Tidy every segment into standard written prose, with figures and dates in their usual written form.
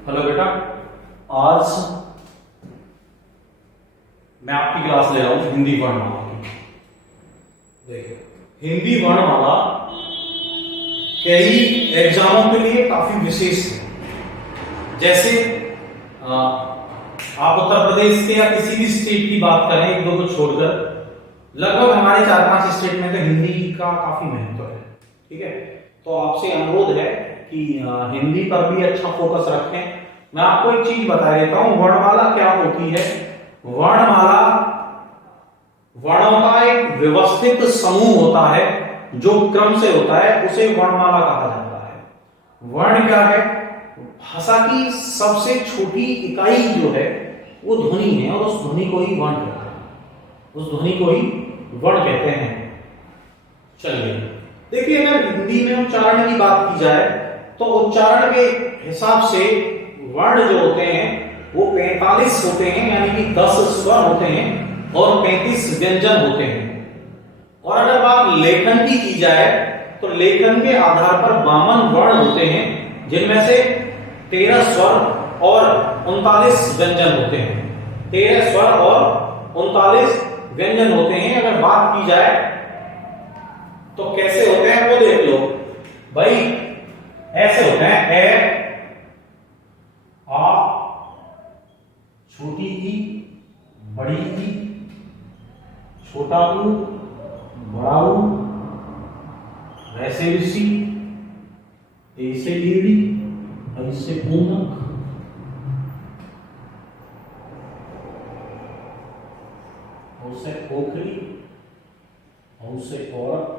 Hello बेटा, आज मैं आपकी क्लास ले रहा हूं हिंदी वर्णमाला की। देखिए, हिंदी वर्णमाला कई एग्जामों के लिए काफी विशेष है। जैसे आप उत्तर प्रदेश के या किसी भी स्टेट की बात करें, एक दो को छोड़कर, लगभग हमारे 4-5 स्टेट में तो हिंदी का काफी महत्व है। ठीक है, तो आपसे अनुरोध है कि हिंदी पर भी अच्छा फोकस रखें। मैं आपको एक चीज बता देता हूं, वर्णमाला क्या होती है। वर्णमाला वर्णों का एक व्यवस्थित समूह होता है, जो क्रम से होता है, उसे वर्णमाला कहा जाता है। वर्ण क्या है? भाषा की सबसे छोटी इकाई जो है वो ध्वनि है, और उस ध्वनि को ही वर्ण कहते हैं। उस ध्वनि को ही वर्ण कहते हैं। चलिए देखिए, अगर हिंदी में उच्चारण की बात की जाए तो उच्चारण के हिसाब से वर्ण जो होते हैं वो 45 होते हैं, यानी कि 10 स्वर होते हैं और 35 व्यंजन होते हैं। और अगर बात लेखन की जाए तो लेखन के आधार पर 52 वर्ण होते हैं, जिनमें से 13 स्वर और 39 व्यंजन होते हैं। 13 स्वर और 39 व्यंजन होते हैं। अगर बात की जाए तो कैसे होते हैं वो देख लो भाई। ऐसे होते हैं ए, आ, छोटी ई, बड़ी ई, छोटा ऊ, बड़ा ऊ, वैसे ऋषि, ऐसे ईड़ी, ऐसे पूनक, औसे ओखली, औसे औरत।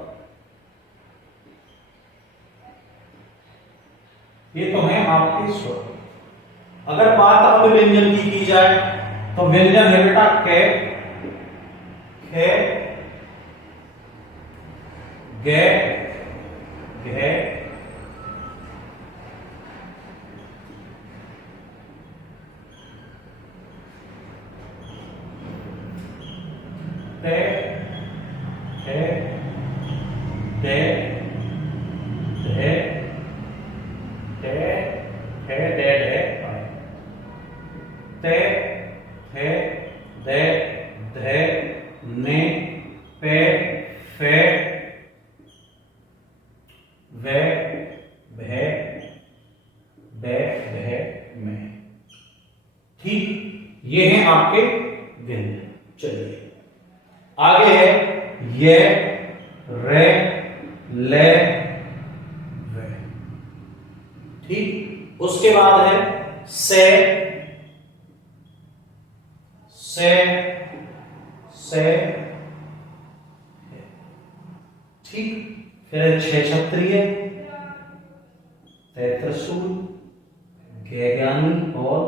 ये तो है आपके स्वर। अगर बात अब व्यंजन की जाए तो व्यंजन है बेटा कै, खे, गे, घे, ते, थे, दे, धे, ते, थे, दे, ढे, ते, थे, दे, धे, ने, पे, फे, वे, भे, बे, भे, में। ठीक, ये हैं आपके व्यंजन। चलिए आगे है ये, रे, ले, वे। ठीक, उसके बाद है से, से, ठीक। फिर छह क्षत्रिय, त्रिशूल, ज्ञानी और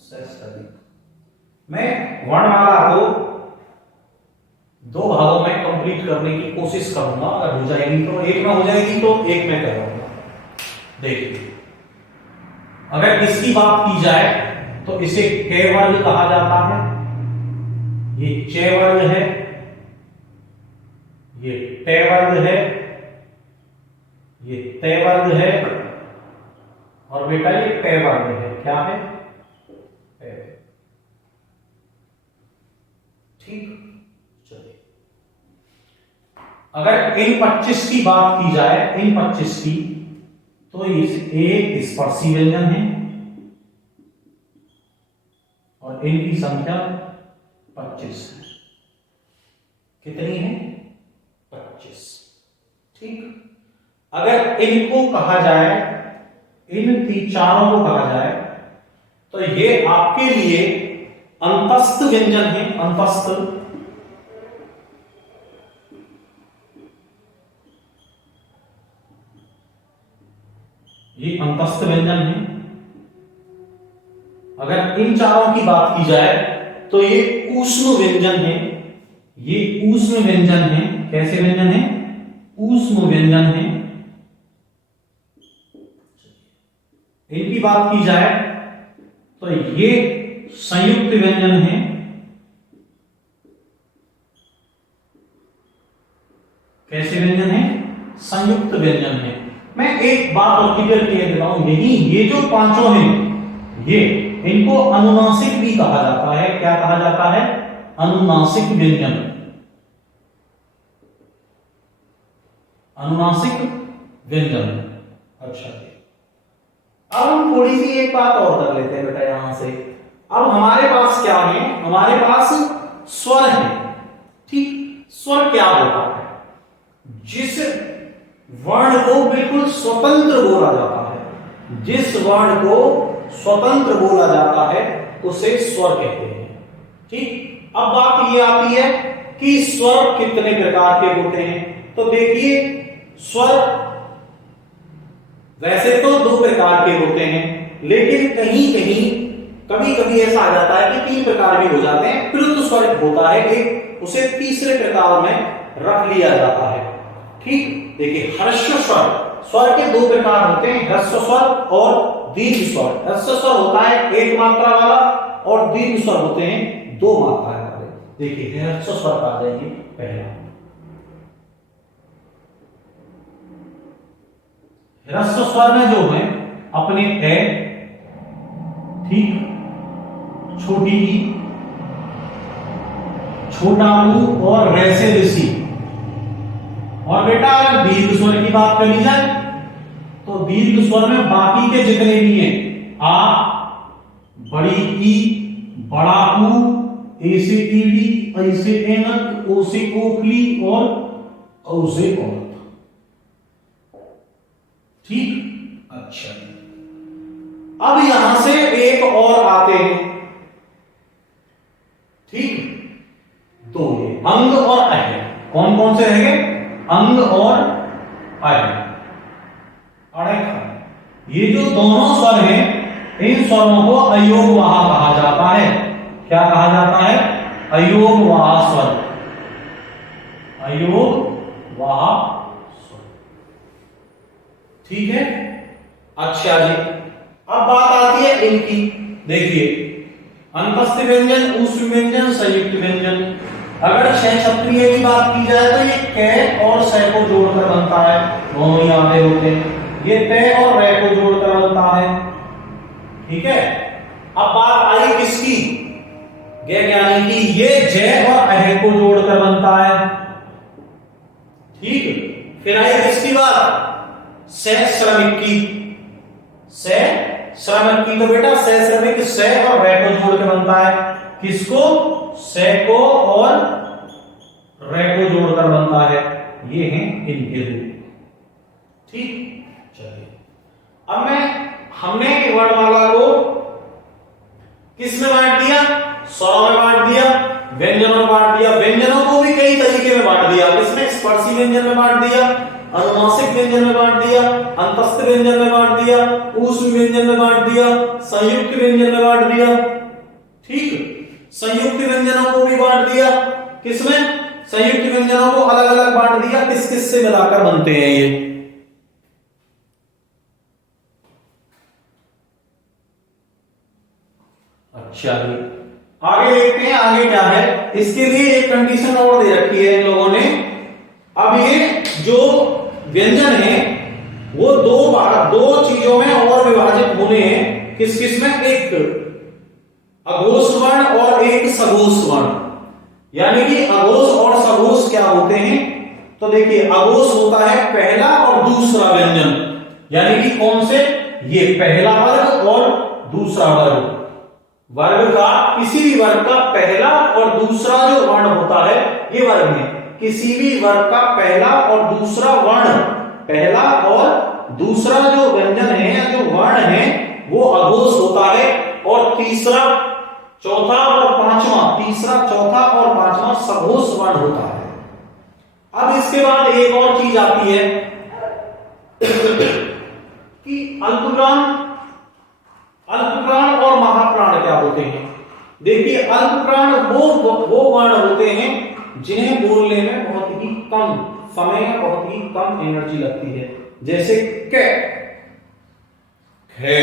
सहस्राधिक। मैं वर्णमाला को 2 भागों में कंप्लीट करने की कोशिश करूंगा। अगर हो जाएगी तो एक में हो जाएगी, तो एक में करूंगा। देखिए, अगर इसकी बात की जाए तो इसे कै वर्ग कहा जाता है, ये चे वर्ग है, ये टे वर्ग है, ये ते वर्ग है, और बेटा ये पे वर्ग है। क्या है? पे। ठीक, चलिए अगर इन 25 की बात की जाए, इन 25 की, तो एक स्पर्शी व्यंजन है और इनकी संख्या 25 है। कितनी है? 25। ठीक, अगर इनको कहा जाए, इन चारों को कहा जाए, तो ये आपके लिए अंतस्थ व्यंजन है। अंतस्थ, ये अंतस्थ व्यंजन है। अगर इन चारों की बात की जाए तो ये ऊष्म व्यंजन है। ये ऊष्म व्यंजन है। कैसे व्यंजन है? ऊष्म व्यंजन है। इनकी बात की जाए तो ये संयुक्त व्यंजन है। कैसे व्यंजन है? संयुक्त व्यंजन है। मैं एक बात और क्लियर किए देता हूं, यही ये जो पांचों हैं, ये इनको अनुनासिक भी कहा जाता है। क्या कहा जाता है? अनुनासिक व्यंजन। अनुनासिक व्यंजन। अच्छा जी, अब हम थोड़ी सी एक बात और कर लेते हैं बेटा यहां से। अब हमारे पास क्या है? हमारे पास स्वर है। ठीक, स्वर क्या होता है? जिस वर्ण को बिल्कुल स्वतंत्र बोला जाता है, जिस वर्ण को स्वतंत्र बोला जाता है उसे स्वर कहते हैं। ठीक, अब बात ये आती है कि स्वर कितने प्रकार के होते हैं। तो देखिए, स्वर वैसे तो दो प्रकार के होते हैं, लेकिन कहीं कहीं कभी कभी ऐसा आ जाता है कि तीन प्रकार भी हो जाते हैं। प्लुत स्वर होता है एक, उसे तीसरे प्रकार में रख लिया जाता है। ठीक, देखिए ह्रस्व स्वर, स्वर के दो प्रकार होते हैं, ह्रस्व स्वर और दीर्घ स्वर। ह्रस्व स्वर होता है एक मात्रा वाला और दीर्घ स्वर होते हैं दो मात्रा वाले। देखिए ह्रस्व स्वर आ जाएंगे पहला। ह्रस्व स्वर में जो है अपने ए, ठीक, छोटी ई, छोटा ऊ और रे से ऋषि। और बेटा अगर दीर्घ स्वर की बात कर ली जाए तो दीर्घ स्वर में बाकी के जितने भी हैं, आ, बड़ी ई, बड़ा ऊ, ए से ईडी, ऐ से ऐनक, ओ से ओखली और औ से औरत। ठीक, अच्छा, अब यहां से एक और आते हैं। ठीक, दो ये अंग और अह। कौन कौन से रहेंगे? अंग और अह। ये जो दोनों स्वर हैं, इन स्वरों को अयोगवाह कहा जाता है। क्या कहा जाता है? अयोगवाह स्वर। अयोगवाह स्वर। ठीक है, अच्छा जी, अब बात आती है इनकी। देखिए अंतस्थ व्यंजन, ऊष्म व्यंजन, संयुक्त व्यंजन। अगर छह छत्रीय की बात की जाए तो ये कै और सै को जोड़कर बनता है, दोनों ही आधे होते हैं। ये तय और रे को जोड़कर बनता है। ठीक है, अब बात आई किसकी? यानी कि ये जय और अह को जोड़कर बनता है। ठीक, फिर आई किसकी बात? सह श्रमिक की। सह श्रमिक की, तो बेटा सह श्रमिक सह और रे को जोड़कर बनता है। किसको? सह को और रे को जोड़कर बनता है। ये हैं इनके रूप। ठीक, चलिए अब हमने वर्णमाला को किस में बांट दिया? स्वरों में बांट दिया, व्यंजनों में बांट दिया। व्यंजनों को भी कई तरीके में बांट दिया। किसमें? स्पर्शी व्यंजन में बांट दिया, अनुनासिक व्यंजन में बांट दिया, अंतस्थ व्यंजन में बांट दिया, ऊष्म व्यंजन में बांट दिया, संयुक्त व्यंजन में बांट दिया। ठीक, संयुक्त व्यंजनों को भी बांट दिया। किसमें? संयुक्त व्यंजनों को अलग अलग बांट दिया, किस किस से मिलाकर बनते हैं ये। अच्छा जी, आगे देखते हैं आगे क्या है। इसके लिए एक कंडीशन और दे रखी है इन लोगों ने। अब ये जो व्यंजन है वो दो चीजों में और विभाजित होने हैं। किस किस में? एक अघोष वर्ण और एक सघोष वर्ण। यानी कि अघोष और सघोष क्या होते हैं? तो देखिए अघोष होता है पहला और दूसरा व्यंजन। यानी कि कौन से? ये पहला वर्ग और दूसरा वर्ग। वर्ग का, किसी भी वर्ग का पहला और दूसरा जो वर्ण होता है ये वर्ग है। किसी भी वर्ग का पहला और दूसरा वर्ण, पहला और दूसरा जो व्यंजन है या जो वर्ण है वो अघोष होता है। और तीसरा, चौथा और पांचवा, तीसरा, चौथा और पांचवा सघोष वर्ण होता है। अब इसके बाद एक और चीज आती है कि अल्पप्राण और महाप्राण क्या होते हैं। देखिए अल्पप्राण वो वर्ण होते हैं जिन्हें बोलने में बहुत ही कम समय में बहुत ही कम एनर्जी लगती है। जैसे कै, खे,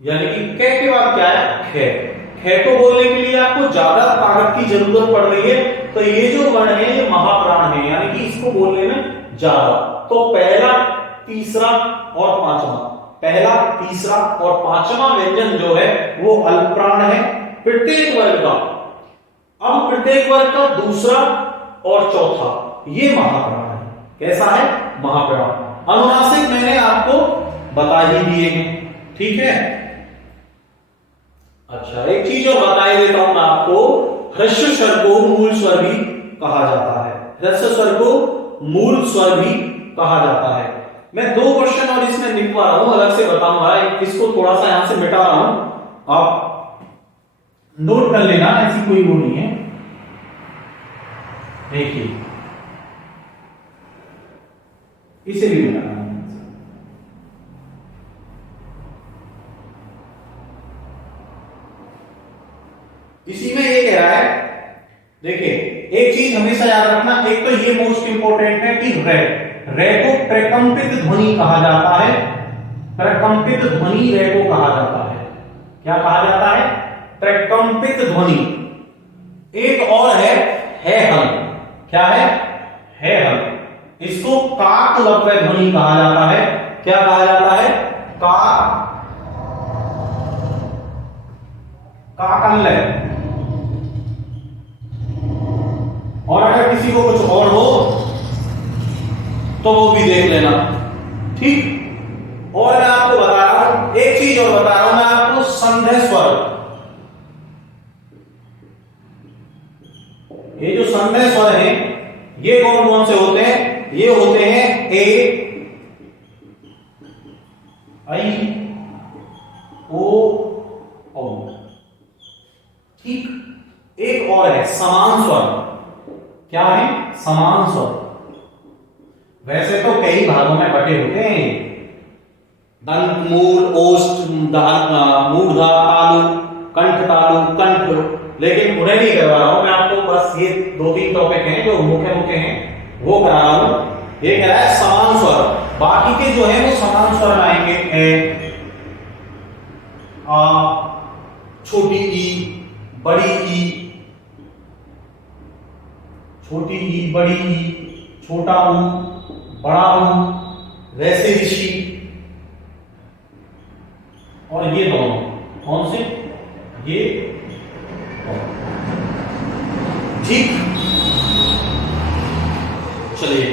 यानी कि कै के बाद क्या है? खे। खे को बोलने के लिए आपको ज्यादा ताकत की जरूरत पड़ रही है, तो ये जो वर्ण है ये महाप्राण है, यानी कि इसको बोलने में ज्यादा। तो पहला तीसरा और पांचवा। पहला, तीसरा और पांचवा व्यंजन जो है वो अल्पप्राण है प्रत्येक वर्ग का। अब प्रत्येक वर्ग का दूसरा और चौथा ये महाप्राण है। कैसा है? महाप्राण। अनुनासिक मैंने आपको बता ही दिए हैं, ठीक है। अच्छा, एक चीज और बता ही देता हूं मैं आपको, ह्रस्व स्वर को मूल स्वर भी कहा जाता है। ह्रस्व स्वर को मूल स्वर भी कहा जाता है। मैं 2 क्वेश्चन और इसमें लिखवा रहा हूं, अलग से बताऊंगा। इसको थोड़ा सा यहां से मिटा रहा हूं, आप नोट कर लेना, ऐसी कोई वो नहीं है। देखिए, इसे भी मिटाना। इसी में ये कह रहा है, देखिए एक चीज हमेशा याद रखना, एक तो ये मोस्ट इंपोर्टेंट है कि रे को प्रकंपित ध्वनि कहा जाता है। प्रकंपित ध्वनि रे को कहा जाता है। क्या कहा जाता है? प्रकंपित ध्वनि। एक और है हल। क्या है हल। इसको काक लव्य ध्वनि कहा जाता है। क्या कहा जाता है? काकल्य। और अगर किसी को कुछ और हो तो वो भी देख लेना, ठीक। और मैं आपको बता रहा हूं, एक चीज और बता रहा हूं मैं आपको, संध्या स्वर। ये जो संध्या स्वर है ये कौन कौन से होते हैं? ये होते हैं ए, आई, ओ, औ, ठीक। एक और है समान स्वर। क्या है? समान स्वर। वैसे तो कई भागों में बटे होते हैं, दंत, मूल, ओष्ठ, मूर्धा, तालु, कंठ, तालु, कंठ, लेकिन उन्हें नहीं करवा रहा हूं मैं आपको। बस ये 2-3 टॉपिक हैं जो मुख्य हैं वो करा रहा हूं। ये कह रहा है समान स्वर, बाकी के जो है वो समान स्वर आएंगे। ए, आ, छोटी ई, बड़ी ई, छोटी ई, बड़ी ई, छोटा ऊ, बड़ा ऊ, वैसे ऋषि। और ये दोनों कौन से? ये, ठीक। चलिए,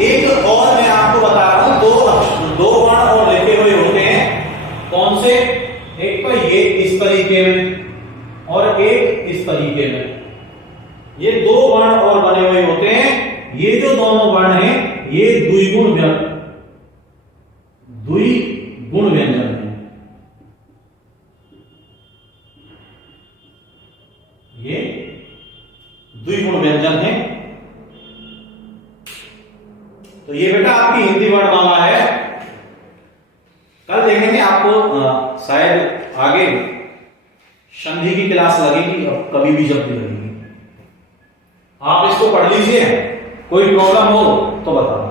एक और मैं आपको बता रहा हूं, दो वर्ण और लिखे हुए होते हैं। कौन से? एक तो ये इस तरीके में और एक इस तरीके में। ये 2 वर्ण और बने हुए होते हैं। ये जो दोनों वर्ण हैं ये द्विगुण व्यंजन है। ये द्विगुण व्यंजन है। तो ये बेटा आपकी हिंदी वर्णमाला है। कल देखेंगे आपको, शायद आगे संधि की क्लास लगेगी, और कभी भी जब भी लगेगी। आप इसको पढ़ लीजिए, कोई प्रॉब्लम हो तो बताना।